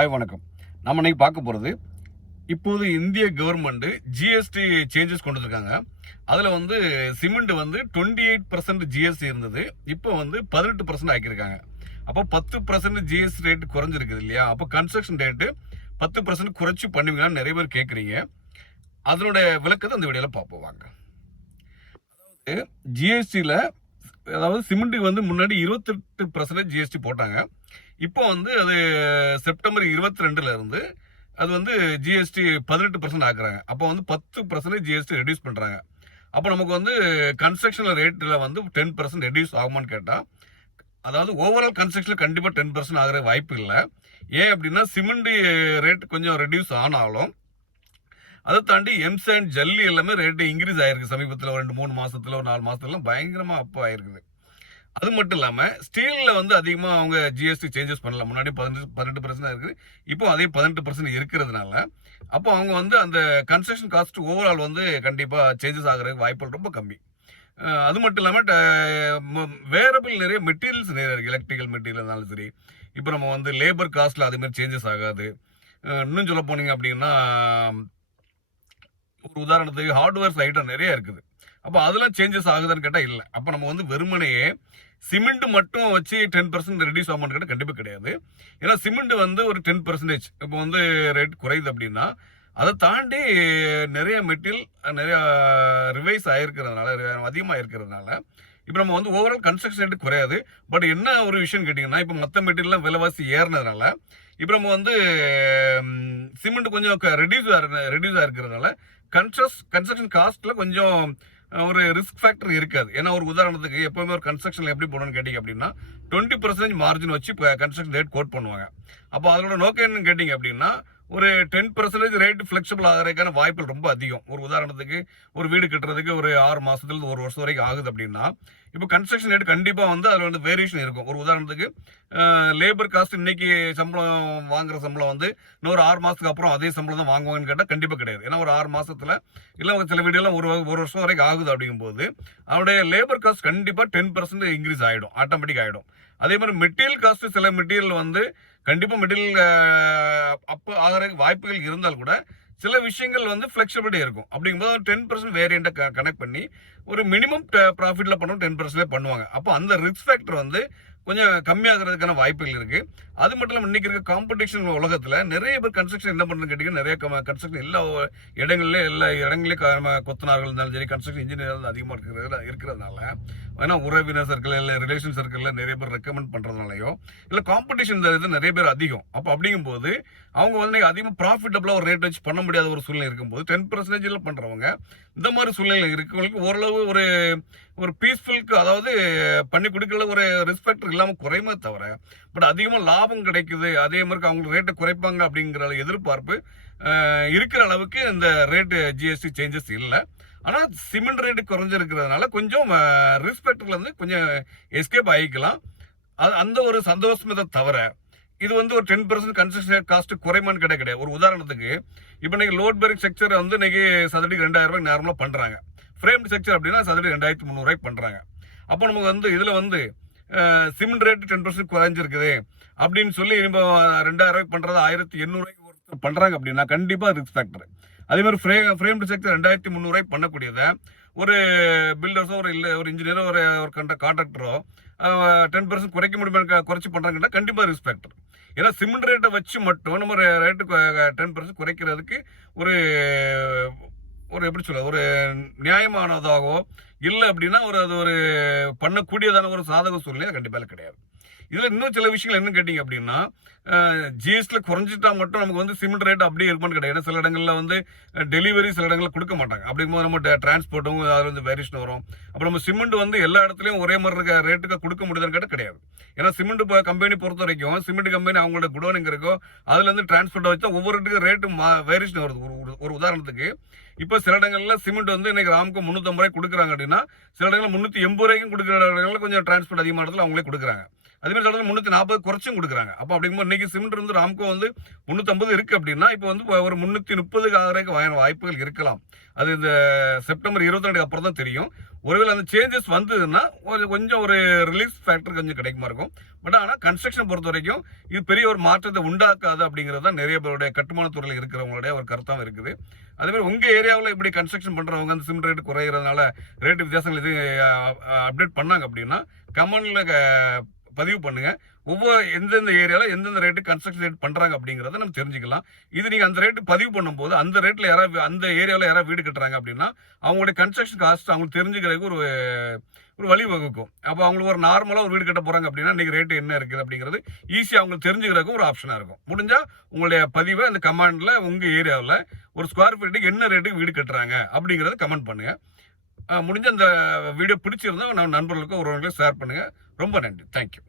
Hi வணக்கம். நம்ம இன்னைக்கு பார்க்க போகிறது இப்போது இந்திய கவர்மெண்ட்டு ஜிஎஸ்டி சேஞ்சஸ் கொண்டு வந்திருக்காங்க. அதில் வந்து சிமெண்ட் வந்து டுவெண்ட்டி எயிட் பர்சன்ட் ஜிஎஸ்டி இருந்தது. இப்போ வந்து பதினெட்டு பர்சன்ட் ஆக்கியிருக்காங்க. அப்போ பத்து பர்சன்ட் ஜிஎஸ்டி ரேட் குறைஞ்சிருக்குது இல்லையா? அப்போ கன்ஸ்ட்ரக்ஷன் ரேட்டு பத்து பர்சன்ட் குறைச்சி பண்ணுவீங்களான்னு நிறைய பேர் கேட்குறீங்க அதனோட விளக்கத்தை அந்த வீடியோவில் பார்ப்போம் வாங்க. அதாவது ஜிஎஸ்டியில் அதாவது சிமெண்ட்டுக்கு வந்து முன்னாடி இருபத்தெட்டு பர்சன்டேஜ் ஜிஎஸ்டி போட்டாங்க. இப்போ வந்து அது செப்டம்பர் இருபத்தி ரெண்டுல இருந்து அது வந்து ஜிஎஸ்டி பதினெட்டு பர்சன்ட் ஆக்குறாங்க. அப்போ வந்து பத்து பர்சன்டேஜ் ஜிஎஸ்டி ரெடியூஸ் பண்ணுறாங்க அப்போ நமக்கு வந்து கன்ஸ்ட்ரக்ஷன் ரேட்டில் வந்து டென் பர்சன்ட் ரெடியூஸ் ஆகுமான்னு கேட்டால் அதாவது ஓவரால் கன்ஸ்ட்ரக்ஷனில் கண்டிப்பாக டென் பர்சன்ட் ஆகிற வாய்ப்பு இல்லை. ஏன் அப்படின்னா சிமெண்ட் ரேட் கொஞ்சம் ரெடியூஸ் ஆனாலும் அதை தாண்டி எம்சாண்ட் ஜல்லி எல்லாமே ரேட்டு இன்க்ரீஸ் ஆயிருக்கு. சமீபத்தில் ஒரு ரெண்டு மூணு மாதத்தில் ஒரு நாலு மாதத்துலலாம் பயங்கரமாக அப்போ ஆயிருக்குது. அது மட்டும் இல்லாமல் ஸ்டீலில் வந்து அதிகமாக அவங்க ஜிஎஸ்டி சேஞ்சஸ் பண்ணல முன்னாடி பதினெட்டு பதினெட்டு பர்சன்ட் இருக்குது. இப்போ அதே பதினெட்டு பர்சன்ட் இருக்கிறதுனால அப்போ அவங்க வந்து அந்த கன்ஸ்ட்ரக்ஷன் காஸ்ட் ஓவரால் வந்து கண்டிப்பாக சேஞ்சஸ் ஆகிறதுக்கு வாய்ப்புகள் ரொம்ப கம்மி. அது மட்டும் இல்லாமல் வேரபிள் நிறைய மெட்டீரியல்ஸ் நிறைய இருக்குது எலக்ட்ரிக்கல் மெட்டீரியல் இருந்தாலும் சரி. இப்போ நம்ம வந்து லேபர் காஸ்ட்டில் அதுமாரி சேஞ்சஸ் ஆகாது. இன்னும் சொல்ல போனீங்க அப்படின்னா ஒரு உதாரணத்துக்கு ஹார்ட்வேர்ஸ் ஐட்டம் நிறைய இருக்குது. அப்போ அதெல்லாம் சேஞ்சஸ் ஆகுதான்னு கேட்டால் இல்லை. அப்போ நம்ம வந்து வெறுமனையே சிமெண்ட் மட்டும் வச்சு டென் பர்சன்ட் ரெடியூஸ் ஆகுமான்னு கேட்டால் கண்டிப்பாக கிடையாது. ஏன்னா சிமெண்ட் வந்து ஒரு டென் பர்சன்டேஜ் இப்போ வந்து ரேட் குறையுது அப்படின்னா அதை தாண்டி நிறைய மெட்டீரியல் நிறையா ரிவைஸ் ஆகிருக்கிறதுனால அதிகமாக இருக்கிறதுனால இப்போ நம்ம வந்து ஓவரால் கன்ஸ்ட்ரக்ஷன் ரேட்டு குறையாது. பட் என்ன ஒரு விஷயம் கேட்டிங்கன்னா இப்போ மற்ற மெட்டீரியல்லாம் விலைவாசி ஏறினதுனால இப்போ நம்ம வந்து சிமெண்ட் கொஞ்சம் ரெடியூஸ் ரெடியூஸ் ஆகிருக்கிறதுனால கன்ஸ்ட்ரஸ் கன்ஸ்ட்ரக்ஷன் காஸ்ட்டில் கொஞ்சம் ஒரு ரிஸ்க் ஃபேக்டர் இருக்காது. ஏன்னா ஒரு உதாரணத்துக்கு எப்போவுமே ஒரு கன்ஸ்ட்ரக்ஷன் எப்படி போடணும்னு கேட்டிங்க அப்படின்னா டுவெண்ட்டி பர்சன்டேஜ் மார்ஜின் வச்சு இப்போ கன்ஸ்ட்ரக்ஷன் ரேட் கோட் பண்ணுவாங்க. அப்போ அதோட நோக்கம் என்னன்னு கேட்டிங்க அப்படின்னா ஒரு டென் பர்சன்டேஜ் ரேட் ஃப்ளெக்சிபிள் ஆகிறதுக்கான வாய்ப்புகள் ரொம்ப அதிகம். ஒரு உதாரணத்துக்கு ஒரு வீடு கட்டுறதுக்கு ஒரு ஆறு மாதத்துலேருந்து ஒரு வருஷம் வரைக்கும் ஆகுது அப்படின்னா இப்போ கன்ஸ்ட்ரக்ஷன் ரேட் கண்டிப்பாக வந்து அதில் வந்து வேரியேஷன் இருக்கும். ஒரு உதாரணத்துக்கு லேபர் காஸ்ட் இன்னைக்கு சம்பளம் வாங்குற சம்பளம் வந்து இன்னொரு ஆறு மாதத்துக்கு அப்புறம் அதே சம்பளம் தான் வாங்குவாங்கன்னு கேட்டால் கண்டிப்பாக கிடையாது. ஏன்னா ஒரு ஆறு மாதத்தில் இல்லை சில வீடியோலாம் ஒரு ஒரு வருஷம் வரைக்கும் ஆகுது அப்படிங்கும்போது அவருடைய லேபர் காஸ்ட் கண்டிப்பாக டென் பர்சன்ட் இன்க்ரீஸ் ஆகிடும் ஆட்டோமேட்டிக் ஆகிடும் அதே மாதிரி மெட்டீரியல் காஸ்ட்டு சில மெட்டீரியல் வந்து கண்டிப்பாக மெட்டீரியல் அப்போ ஆகிற வாய்ப்புகள் இருந்தால் கூட சில விஷயங்கள் வந்து ஃப்ளெக்சிபிலிட்டி இருக்கும். அப்படிங்கும்போது டென் பர்சன்ட் வேரியண்ட்டை கனெக்ட் பண்ணி ஒரு மினிமம் ப்ராஃபிட்டில் பண்ணணும் டென் பர்சன்டே பண்ணுவாங்க. அப்போ அந்த ரிஸ்க் ஃபேக்டர் வந்து கொஞ்சம் கம்மியாகிறதுக்கான வாய்ப்புகள் இருக்குது அது மட்டும் இல்லாமல் இன்னைக்கு இருக்க காம்படிஷன் உலகத்தில் நிறைய பேர் கன்ஸ்ட்ரக்ஷன் என்ன பண்ணுறதுன்னு கேட்டிங்கன்னா நிறைய கன்ஸ்ட்ரக்ஷன் எல்லா இடங்கள்லேயும் எல்லா இடங்களையும் கொத்தனார்கள் இருந்தாலும் சரி கன்ஸ்ட்ரக்ஷன் இன்ஜினியர் அதிகமாக இருக்கிறது இருக்கிறதுனால ஏன்னா உறவினர் சர்க்கிள் இல்லை ரிலேஷன் சர்க்கிளில் நிறைய பேர் ரெக்கமெண்ட் பண்ணுறதுனாலையோ இல்லை காம்படிஷன் இது நிறைய பேர் அதிகம். அப்போ அப்படிங்கும்போது அவங்க வந்து அதிகமாக ப்ராஃபிட்டபுளாக ஒரு ரேட் வச்சு பண்ண முடியாத ஒரு சூழ்நிலை இருக்கும்போது டென் பர்சன்டேஜில் பண்ணுறவங்க இந்த மாதிரி சூழ்நிலை இருக்கவங்களுக்கு ஓரளவு ஒரு ஒரு பீஸ்ஃபுல்க்கு அதாவது பண்ணி கொடுக்கல ஒரு ரெஸ்பெக்ட் இல்லாமல் குறையுமே தவிர பட் அதிகமாக லாபம் கிடைக்குது அதே மாதிரி அவங்களுக்கு ரேட்டை குறைப்பாங்க அப்படிங்கிற எதிர்பார்ப்பு இருக்கிற அளவுக்கு இந்த ரேட்டு ஜிஎஸ்டி சேஞ்சஸ் இல்லை. ஆனால் சிமெண்ட் ரேட்டு குறைஞ்சிருக்கிறதுனால கொஞ்சம் ரிஸ்பெக்ட்லேருந்து கொஞ்சம் எஸ்கேப் ஆகிக்கலாம். அது அந்த ஒரு சந்தோஷமே தவிர இது வந்து ஒரு டென் பர்சன்ட் கன்ஸ்ட்ரக்ஷன் காஸ்ட் குறைமான்னு கிடையாது கிடையாது. ஒரு உதாரணத்துக்கு இப்போ இன்னைக்கு லோட் பேரிங் ஸ்ட்ரக்சர் வந்து இன்னைக்கு சதுரடிக்கு ரெண்டாயிரம் ரூபாய் நார்மலாக பண்ணுறாங்க ஃப்ரேம்டு ஸ்ட்ரக்சர் அப்படின்னா சதுரடி ரெண்டாயிரத்தி முந்நூறுரூவாய்க்கு பண்ணுறாங்க அப்போ நமக்கு வந்து இதில் வந்து சிமெண்ட் ரேட்டு டென் பர்சன்ட் குறைஞ்சிருக்குது. அப்படின்னு சொல்லி நம்ம ரெண்டாயிரம் ரூபாய்க்கு பண்ணுறது ஆயிரத்தி எண்ணூறுவாய்க்கு ஒருத்தர் பண்ணுறாங்க அப்படின்னா கண்டிப்பாக ரிஸ்க் ஃபேக்டர் அதே மாதிரி ஃப்ரே ஃப்ரேம்டு செக்டர் ரெண்டாயிரத்தி முந்நூறுவாய்க்கு பண்ணக்கூடியதை ஒரு பில்டர்ஸோ ஒரு இல்லை ஒரு இன்ஜினியரோ ஒரு ஒரு கண்ட கான்ட்ராக்டரோ டென் பர்சன்ட் குறைக்க முடியுமா குறைச்சி பண்ணுறாங்கன்னா கண்டிப்பாக ரிஸ்க் ஃபேக்டர் ஏன்னா சிமெண்ட் ரேட்டை வச்சு மட்டும் நம்ம ரேட்டு டென் பர்சன்ட் குறைக்கிறதுக்கு ஒரு ஒரு எப்படி சொல்ல ஒரு நியாயமானதாகவோ இல்லை அப்படின்னா ஒரு அது ஒரு பண்ணக்கூடியதான ஒரு சாதக சூழ்நிலை கண்டிப்பாக கிடையாது. இதில் இன்னும் சில விஷயங்கள் என்ன கேட்டிங்க அப்படின்னா ஜிஎஸ்டியில் குறைஞ்சிட்டா மட்டும் நமக்கு வந்து சிமெண்ட் ரேட் அப்படியே இருக்குமான்னு கிடையாது சில இடங்களில் வந்து டெலிவரி சில இடங்களில் கொடுக்க மாட்டாங்க. அப்படிங்கும்போது நம்ம டிரான்ஸ்போர்ட்டும் அதில் வந்து வேரியேஷன் வரும். அப்புறம் நம்ம சிமெண்ட் வந்து எல்லா இடத்துலையும் ஒரே மாதிரி இருக்க ரேட்டுக்கு கொடுக்க முடியுதுன்னு கேட்டால் கிடையாது. ஏன்னா சிமெண்ட் இப்போ கம்பெனி பொறுத்த வரைக்கும் சிமெண்ட் கம்பெனி அவங்களோட குடோனிங் இருக்கோ அதுலேருந்து டிரான்ஸ்போர்ட்டை வச்சா ஒவ்வொரு இடத்துக்கு ரேட்டு வேரியேஷன் வருது. ஒரு ஒரு- உதாரணத்துக்கு இப்போ சில இடங்களில் சிமெண்ட் வந்து இன்னைக்கு ராமுக்கு முந்நூற்றம்பது ரூபாய் கொடுக்குறாங்க அப்படின்னா சில இடங்களில் முந்நூற்றி எண்பது ரூபாய்க்கும் கொடுக்குற இடங்களில் கொஞ்சம் டிரான்ஸ்போர்ட் அதிகமாக இடத்துல அவங்களே கொடுக்குறாங்க. அதே மாதிரி சொல்றது முந்நூற்றி நாற்பது குறைச்சும் கொடுக்குறாங்க. அப்போ அப்படிங்கும்போது இன்னைக்கு சிமெண்ட் வந்து ராம்கோ வந்து முந்நூற்றம்பது இருக்கு அப்படின்னா இப்போ வந்து ஒரு முந்நூற்றி முப்பதுக்கு ஆகிறதுக்கு வாய்ப்பு வாய்ப்புகள் இருக்கலாம். அது இந்த செப்டம்பர் இருபத்தி ரெண்டுக்கு அப்புறம் தான் தெரியும். ஒருவேளை அந்த சேஞ்சஸ் வந்ததுன்னா ஒரு கொஞ்சம் ஒரு ரிலீஸ் ஃபேக்டர் கொஞ்சம் கிடைக்குமா இருக்கும். பட் ஆனால் கன்ஸ்ட்ரக்ஷன் பொறுத்த வரைக்கும் இது பெரிய ஒரு மாற்றத்தை உண்டாக்காது அப்படிங்கிறது தான் நிறைய பேருடைய கட்டுமான துறையில் இருக்கிறவங்களுடைய ஒரு கருத்தாக இருக்குது. அதேமாதிரி உங்கள் ஏரியாவில் இப்படி கன்ஸ்ட்ரக்ஷன் பண்ணுறவங்க அந்த சிமெண்ட் ரேட் குறையிறதுனால ரேட்டு வித்தியாசங்கள் இது அப்டேட் பண்ணாங்க அப்படின்னா கமெண்டில் பதிவு பண்ணுங்க. ஒவ்வொரு எந்தெந்த ஏரியாவில் எந்தெந்த ரேட்டு கன்ஸ்ட்ரக்ஷன் ரேட் பண்ணுறாங்க அப்படிங்கிறத நம்ம தெரிஞ்சுக்கலாம். இது நீங்கள் அந்த ரேட்டு பதிவு பண்ணும்போது அந்த ரேட்டில் யாராவது அந்த ஏரியாவில் யாராவது வீடு கட்டுறாங்க அப்படின்னா அவங்களுடைய கன்ஸ்ட்ரக்ஷன் காஸ்ட் அவங்களுக்கு தெரிஞ்சுக்கிறதுக்கு ஒரு ஒரு வழி வகுக்கும். அப்போ அவங்களுக்கு ஒரு நார்மலாக ஒரு வீடு கட்ட போகிறாங்க அப்படின்னா இன்றைக்கி ரேட்டு என்ன இருக்குது அப்படிங்கிறது ஈஸியாக அவங்களுக்கு தெரிஞ்சுக்கிறதுக்கு ஒரு ஆப்ஷனாக இருக்கும். முடிஞ்சால் உங்களுடைய பதிவை அந்த கமாண்டில் உங்கள் ஏரியாவில் ஒரு ஸ்கொயர் ஃபீட்டுக்கு என்ன ரேட்டுக்கு வீடு கட்டுறாங்க அப்படிங்கிறத கமெண்ட் பண்ணுங்கள் முடிஞ்ச அந்த வீடியோ பிடிச்சிருந்தா நம்ம நண்பர்களுக்கும் ஒருவர்களுக்கும் ஷேர் பண்ணுங்கள் ரொம்ப நன்றி. தேங்க்யூ